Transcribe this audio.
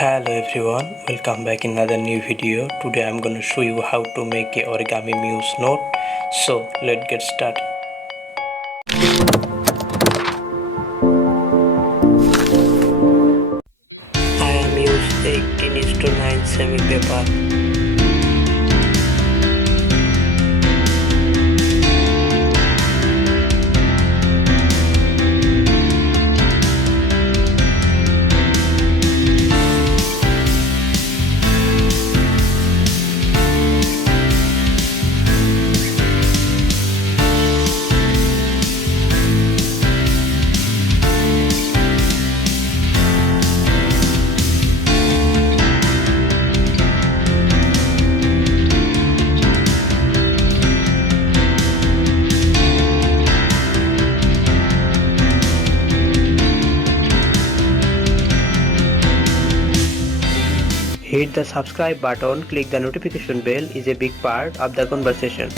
Hello everyone, welcome back in another new video. Today I'm gonna show you how to make a origami muse note. So let's get started. I am used 18:9 semi paper. Hit the subscribe button, click the notification bell is a big part of the conversation.